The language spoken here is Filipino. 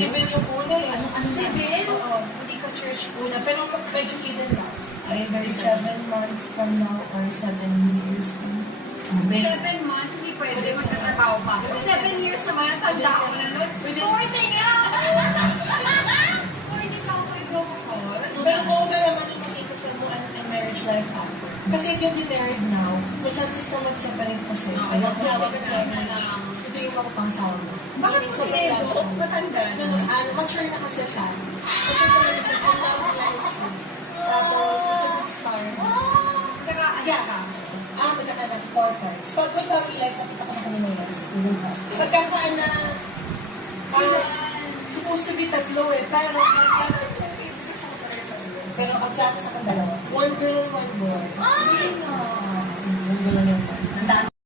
Civil yung una eh. Ano civil? Oo, hindi ka church una. Pero medyo hidden lang. Either 7 months from now or 7 years from now. 7 months, hindi pwede magtatrabaho pa. 7 years naman, tanda ko na nun. Pwede nga! Pwede ka ako mag-gokosol. Pero kung na naman yung makita sa buwan ng marriage life after. Kasi if you'll be married now, may chances na mag-separate po sa'yo. Kaya dapat na lang, ito yung makapangsawa mo. Bakit Meaning, mo sobrang tinelo? lalo mo. Matanda na. Mag-sure na kasi siya. Mag-sure siya na isa. Ang love niya is true. Tapos, it's a good start. Nagkaanak ka. Magkakanak 4 times. Pag good family life, nakita ko na kanina yun. Pagkakaanak, supposed to be tatlo eh. Pero ang plano sa dalawa. 1 girl, 1 boy. Ay, no. Yung gano'n yung